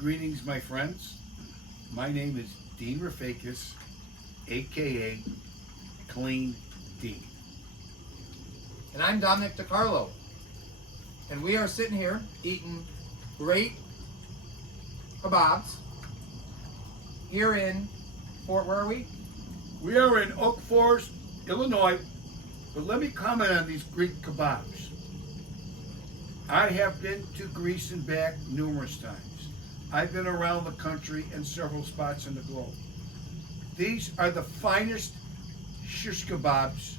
Greetings, my friends. My name is Dean Rafakes, aka Clean Dean. And I'm Dominick DeCarlo. And we are sitting here eating great kebabs here in Fort, where are we? We are in Oak Forest, Illinois, but let me comment on these Greek kebabs. I have been to Greece and back numerous times. I've been around the country and several spots in the globe. These are the finest shish kebabs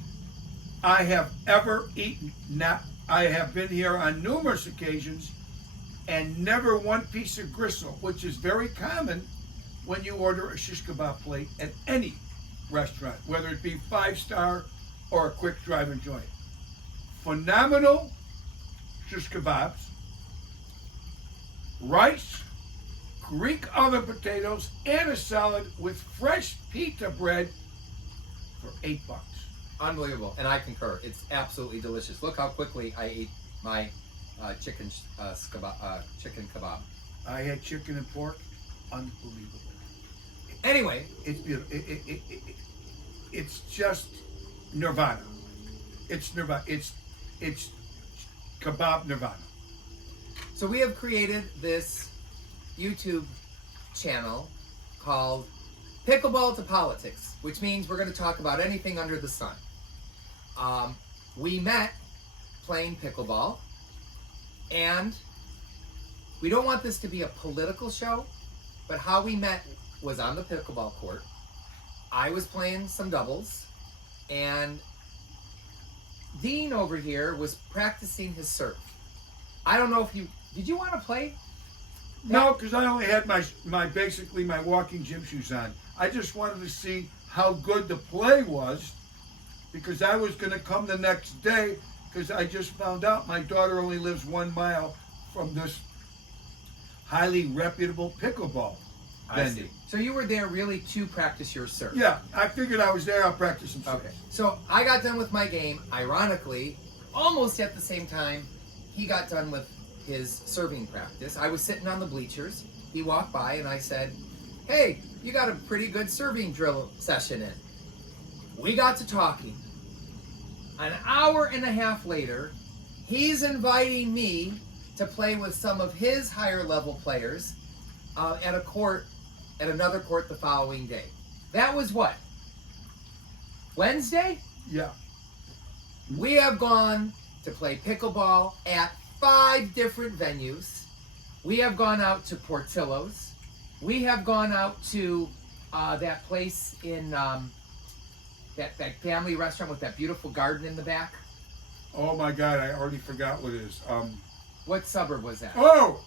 I have ever eaten. Now, I have been here on numerous occasions and never one piece of gristle, which is very common when you order a shish kebab plate at any restaurant, whether it be 5-star or a quick drive-in joint. Phenomenal shish kebabs, rice, Greek oven potatoes, and a salad with fresh pita bread for $8. Unbelievable. And I concur. It's absolutely delicious. Look how quickly I ate my chicken kebab. I had chicken and pork, unbelievable. Anyway, It's beautiful. It's just nirvana. It's nirvana. It's kebab nirvana. so we have created this YouTube channel called Pickleball to Politics, which means we're going to talk about anything under the sun. We met playing pickleball, and we don't want this to be a political show, but how we met was on the pickleball court. I was playing some doubles, and Dean over here was practicing his serve. I don't know if did you want to play? No, because I only had my basically my walking gym shoes on. I just wanted to see how good the play was, because I was going to come the next day, because I just found out my daughter only lives 1 mile from this highly reputable pickleball venue. So you were there really to practice your serve. Yeah, I figured I was there. I'll practice some serve. Okay. So I got done with my game. Ironically, almost at the same time, he got done with his serving practice. I was sitting on the bleachers. He walked by and I said, "Hey, you got a pretty good serving drill session in." We got to talking. An hour and a half later, he's inviting me to play with some of his higher level players at another court the following day. That was what? Wednesday? Yeah. We have gone to play pickleball at 5 different venues. We have gone out to Portillo's. We have gone out to that place in that family restaurant with that beautiful garden in the back. Oh my God, I already forgot what it is. What suburb was that? Oh!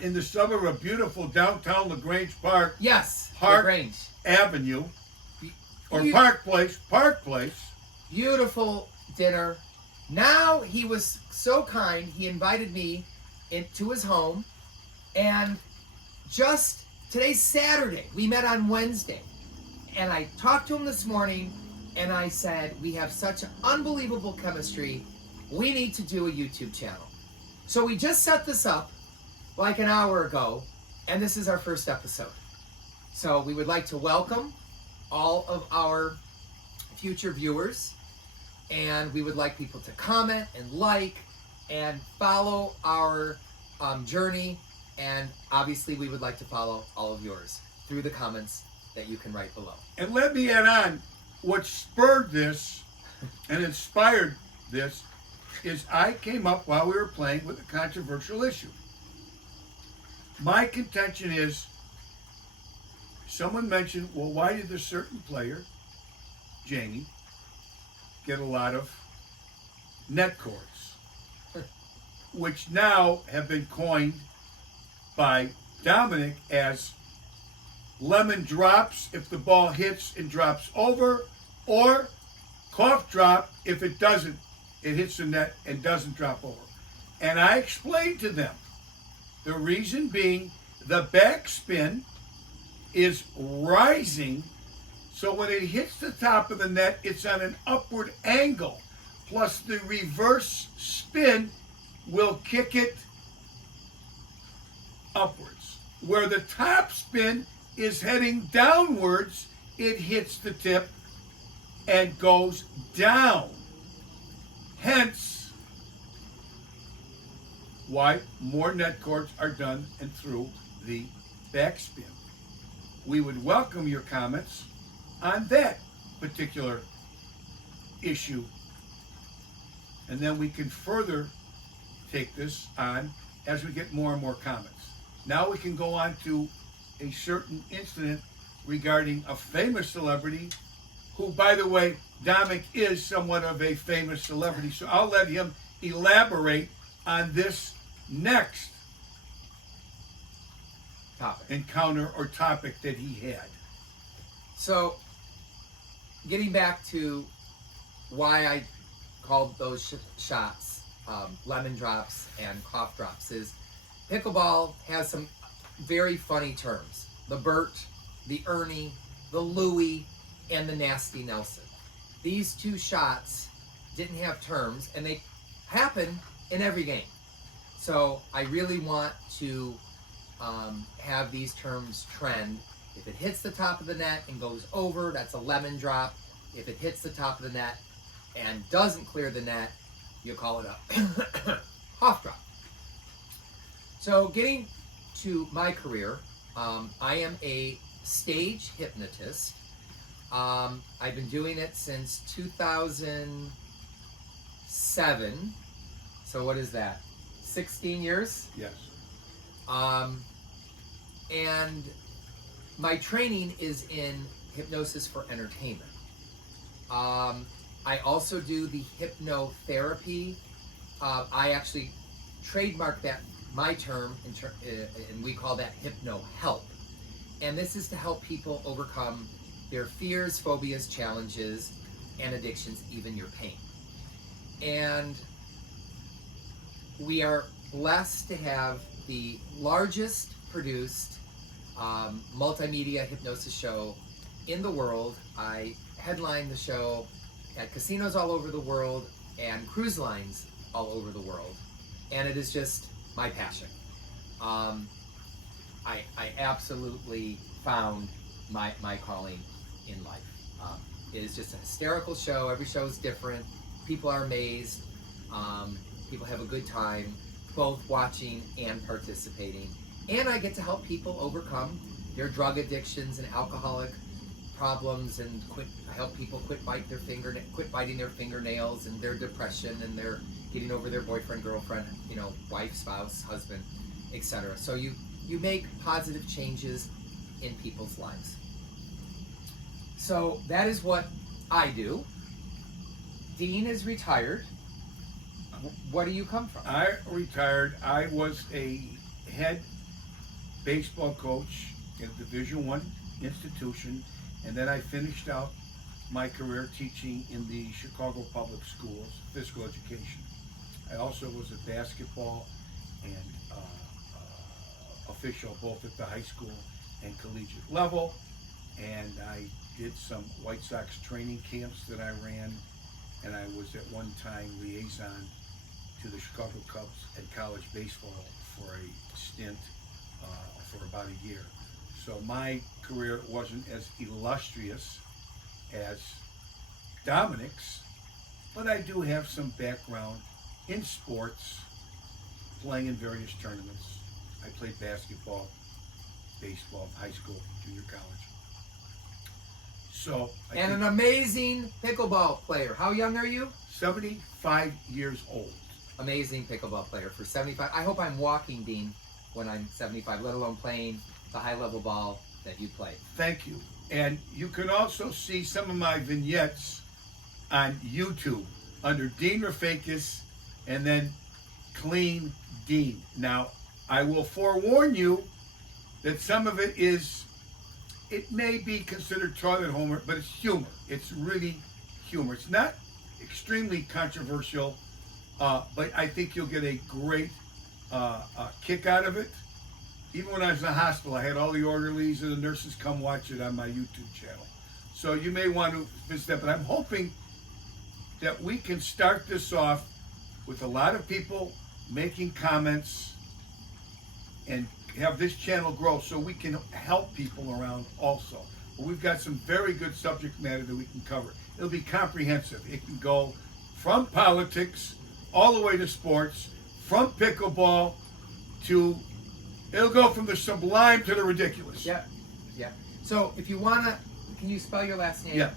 In the suburb of beautiful downtown LaGrange Park. Yes, Park LaGrange Avenue. Or You- Park Place. Beautiful dinner. Now he was so kind, he invited me into his home, and just today's Saturday. We met on Wednesday, and I talked to him this morning, and I said, we have such unbelievable chemistry, we need to do a YouTube channel. So we just set this up like an hour ago, and this is our first episode. So we would like to welcome all of our future viewers, and we would like people to comment and like and follow our journey, and obviously we would like to follow all of yours through the comments that you can write below. And let me add on, what spurred this and inspired this is I came up while we were playing with a controversial issue. My contention is, someone mentioned, well, why did this certain player, Jamie, get a lot of net cords, which now have been coined by Dominic as lemon drops if the ball hits and drops over, or cough drop if it doesn't, it hits the net and doesn't drop over. And I explained to them, the reason being the backspin is rising, so when it hits the top of the net, it's on an upward angle. Plus the reverse spin will kick it upwards. Where the top spin is heading downwards, it hits the tip and goes down. Hence, why more net cords are done and through the backspin. We would welcome your comments on that particular issue, and then we can further take this on as we get more and more comments. Now we can go on to a certain incident regarding a famous celebrity who, by the way, Dominick is somewhat of a famous celebrity, so I'll let him elaborate on this next encounter or topic that he had. So, getting back to why I called those shots lemon drops and cough drops is pickleball has some very funny terms. The Bert, the Ernie, the Louie, and the Nasty Nelson. These two shots didn't have terms, and they happen in every game. So I really want to have these terms trend. If it hits the top of the net and goes over, that's a lemon drop. If it hits the top of the net and doesn't clear the net, you call it a cough drop. So getting to my career, I am a stage hypnotist. I've been doing it since 2007. So what is that? 16 years? Yes. And my training is in hypnosis for entertainment. I also do the hypnotherapy. I actually trademarked that, my term, and we call that hypno help. And this is to help people overcome their fears, phobias, challenges, and addictions, even your pain. And we are blessed to have the largest produced multimedia hypnosis show in the world. I headline the show at casinos all over the world and cruise lines all over the world. And it is just my passion. I absolutely found my calling in life. It is just a hysterical show. Every show is different. People are amazed. People have a good time, both watching and participating. And I get to help people overcome their drug addictions and alcoholic problems, and I help people quit biting their fingernails, and their depression, and their getting over their boyfriend, girlfriend, wife, spouse, husband, etc. So you make positive changes in people's lives. So that is what I do. Dean is retired. Where do you come from? I retired. I was a head baseball coach at a Division I institution, and then I finished out my career teaching in the Chicago Public Schools, physical education. I also was a basketball and official both at the high school and collegiate level, and I did some White Sox training camps that I ran, and I was at one time liaison to the Chicago Cubs and college baseball for a stint for about a year. So my career wasn't as illustrious as Dominick's, but I do have some background in sports, playing in various tournaments. I played basketball, baseball, high school, junior college. So and an amazing pickleball player. How young are you? 75 years old. Amazing pickleball player for 75. I hope I'm walking, Dean, when I'm 75, let alone playing the high-level ball that you play. Thank you. And you can also see some of my vignettes on YouTube under Dean Rafakes and then Clean Dean. Now, I will forewarn you that some of it may be considered toilet humor, but it's humor. It's really humor. It's not extremely controversial, but I think you'll get a great kick out of it. Even when I was in the hospital, I had all the orderlies and the nurses come watch it on my YouTube channel. So you may want to visit that, but I'm hoping that we can start this off with a lot of people making comments and have this channel grow so we can help people around also. But we've got some very good subject matter that we can cover. It'll be comprehensive. It can go from politics all the way to sports, from pickleball to, it'll go from the sublime to the ridiculous. Yeah. Yeah. So if you want to, can you spell your last name? Yeah.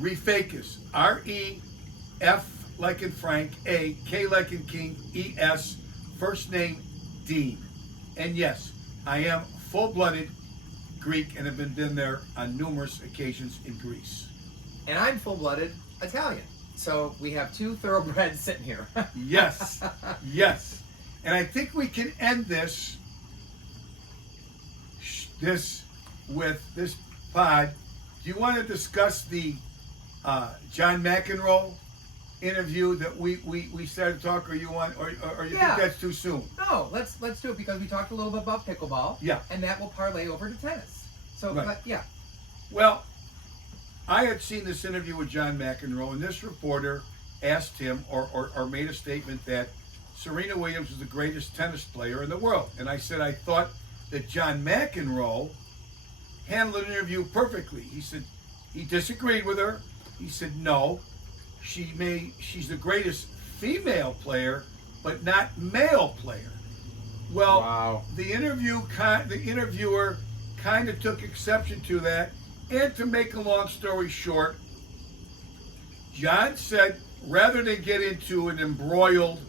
Rafakes. R-E-F like in Frank, A, K like in King, E-S, first name Dean. And yes, I am full-blooded Greek and have been there on numerous occasions in Greece. And I'm full-blooded Italian. So we have two thoroughbreds sitting here. Yes, yes. And I think we can end this with this pod. Do you want to discuss the John McEnroe interview that we started to talk, or you think that's too soon? No, let's do it because we talked a little bit about pickleball. Yeah. And that will parlay over to tennis. So Right. yeah. Well, I had seen this interview with John McEnroe, and this reporter asked him or made a statement that Serena Williams is the greatest tennis player in the world. And I said I thought that John McEnroe handled the interview perfectly. He said he disagreed with her. He said no, she's the greatest female player, but not male player. Well, Wow. the interviewer kind of took exception to that. And to make a long story short, John said rather than get into an embroiled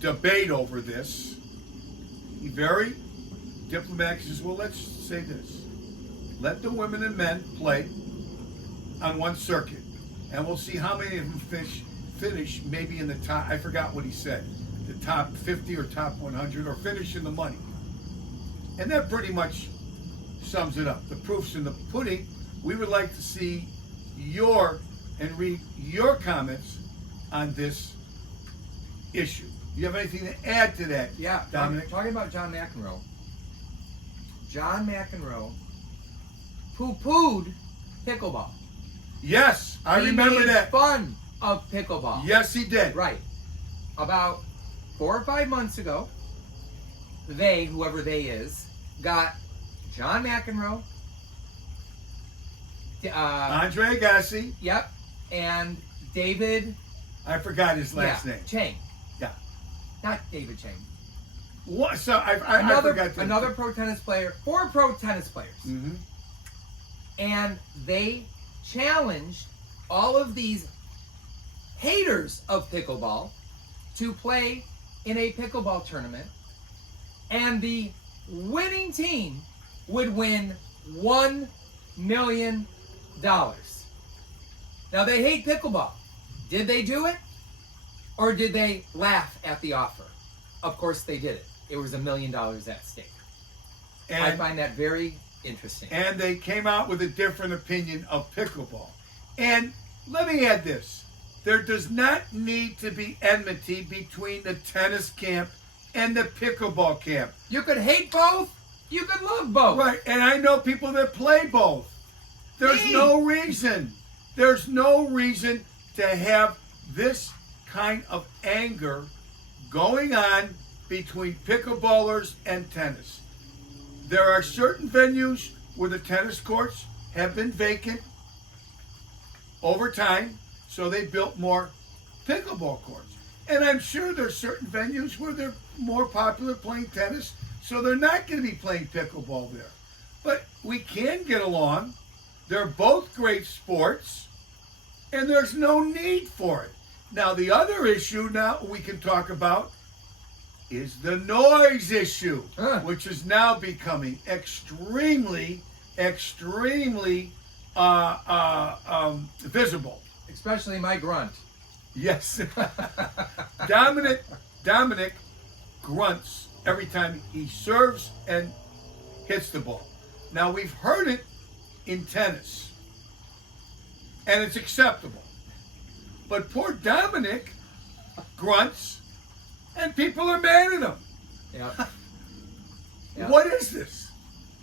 debate over this, he very diplomatic says, well, let's say this. Let the women and men play on one circuit, and we'll see how many of them finish maybe in the top, I forgot what he said, the top 50 or top 100, or finish in the money. And that pretty much sums it up. The proof's in the pudding. We would like to see and read your comments on this issue. You have anything to add to that? Yeah, Dominic? talking about John McEnroe. John McEnroe poo-pooed pickleball. Yes, I He remember made that. fun of pickleball. Yes, he did. Right. About 4 or 5 months ago, they, whoever they is, got John McEnroe, Andre Agassi. yep, and David, I forgot his last name. Chang. Yeah. Not David Chang. What? So I Another forgot to, another pro tennis player, 4 pro tennis players. Mm-hmm. And they challenged all of these haters of pickleball to play in a pickleball tournament, and the winning team would win $1 million. Now they hate pickleball. Did they do it? Or did they laugh at the offer? Of course they did it. It was $1 million at stake. And I find that very interesting. and they came out with a different opinion of pickleball. And let me add this. There does not need to be enmity between the tennis camp and the pickleball camp. You could hate both. You could love both. Right, and I know people that play both. There's Me. no reason. There's no reason to have this kind of anger going on between pickleballers and tennis. There are certain venues where the tennis courts have been vacant over time, so they built more pickleball courts. And I'm sure there's certain venues where they're more popular playing tennis, so they're not going to be playing pickleball there. But we can get along. They're both great sports, and there's no need for it. Now, the other issue now we can talk about is the noise issue, which is now becoming extremely visible. Especially my grunt. Yes. Dominic grunts every time he serves and hits the ball. Now, we've heard it in tennis, and it's acceptable. But poor Dominic grunts, and people are mad at him. Yep. Yep. What is this?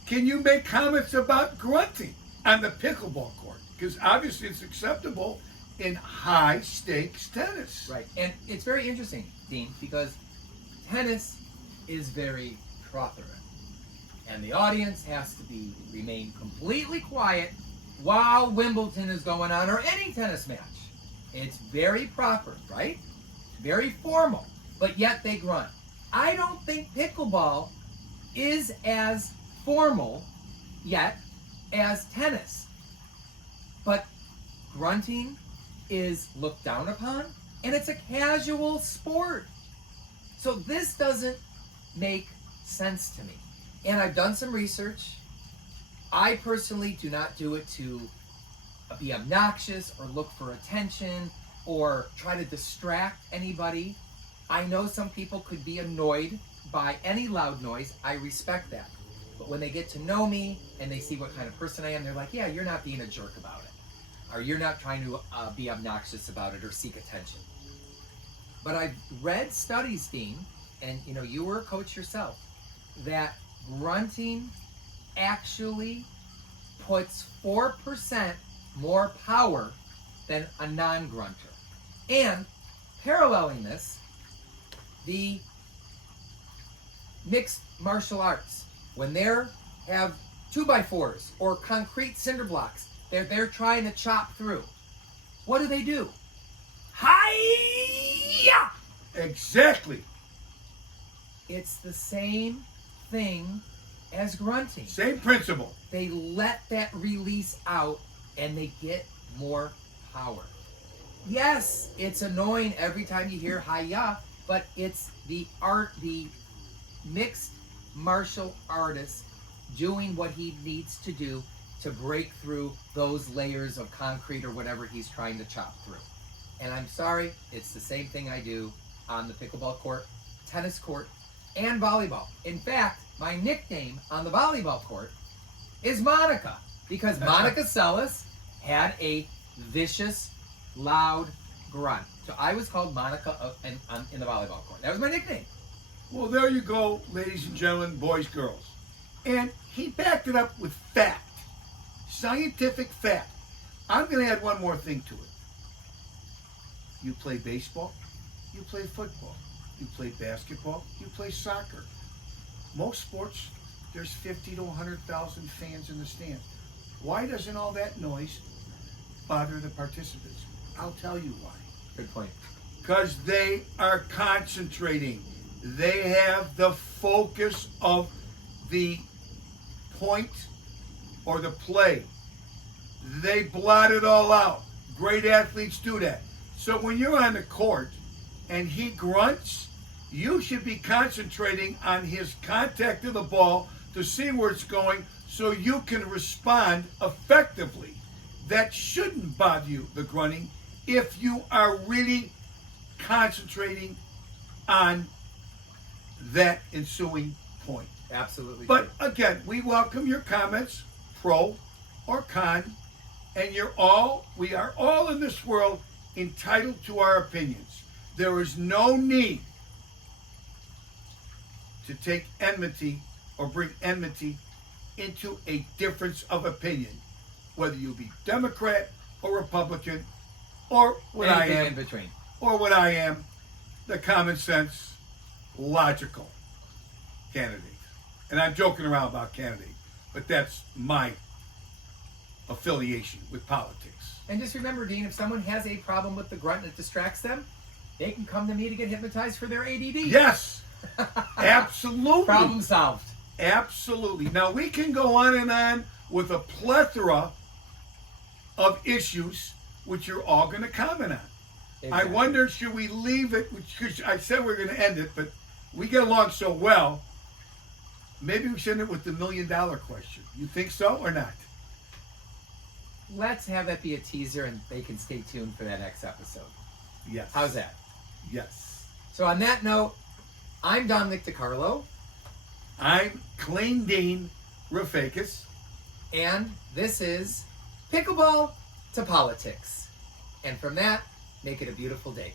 Can you make comments about grunting on the pickleball court? Because obviously it's acceptable in high stakes tennis. Right. And it's very interesting, Dean, because tennis is very froth around. And the audience has to remain completely quiet while Wimbledon is going on, or any tennis match. It's very proper, right? Very formal, but yet they grunt. I don't think pickleball is as formal yet as tennis. But grunting is looked down upon, and it's a casual sport. So this doesn't make sense to me. And I've done some research. I personally do not do it to be obnoxious or look for attention or try to distract anybody. I know some people could be annoyed by any loud noise. I respect that. But when they get to know me and they see what kind of person I am, they're like, yeah, you're not being a jerk about it. Or you're not trying to be obnoxious about it or seek attention. But I've read studies, Dean, and you were a coach yourself, that grunting actually puts 4% more power than a non-grunter. And paralleling this, the mixed martial arts, when they have 2x4s or concrete cinder blocks, they're trying to chop through. What do? Hi-ya! Exactly. It's the same thing as grunting. Same principle. They let that release out and they get more power. Yes, it's annoying every time you hear hi-ya, but it's the mixed martial artist doing what he needs to do to break through those layers of concrete or whatever he's trying to chop through. And I'm sorry, it's the same thing I do on the pickleball court, tennis court, and volleyball. In fact, my nickname on the volleyball court is Monica, because Monica Seles had a vicious, loud grunt. So I was called Monica in the volleyball court. That was my nickname. Well, there you go, ladies and gentlemen, boys, girls. And he backed it up with fact. Scientific fact. I'm going to add one more thing to it. You play baseball, you play football, you play basketball, you play soccer. Most sports, there's 50 to 100,000 fans in the stands. Why doesn't all that noise bother the participants? I'll tell you why. Good point. Because they are concentrating. They have the focus of the point or the play. They blot it all out. Great athletes do that. So when you're on the court and he grunts, you should be concentrating on his contact of the ball to see where it's going so you can respond effectively. That shouldn't bother you, the grunting, if you are really concentrating on that ensuing point. Absolutely. But true. again, we welcome your comments, pro or con, and we are all in this world entitled to our opinions. There is no need to take enmity or bring enmity into a difference of opinion, whether you be Democrat or Republican or what I Anything am, in between. or what I am, the common sense, logical candidate. And I'm joking around about candidate, but that's my affiliation with politics. And just remember, Dean, if someone has a problem with the grunt and it distracts them, they can come to me to get hypnotized for their ADD. Yes, absolutely. Problem solved. Absolutely. Now, we can go on and on with a plethora of issues which you're all going to comment on. Exactly. I wonder, should we leave it, because I said we're going to end it, but we get along so well, maybe we should end it with the $1 million question. You think so or not? Let's have that be a teaser and they can stay tuned for that next episode. Yes. How's that? Yes. So on that note, I'm Dominick DeCarlo. I'm Clean Dean Rafakes. And this is Pickleball to Politics. And from that, make it a beautiful day.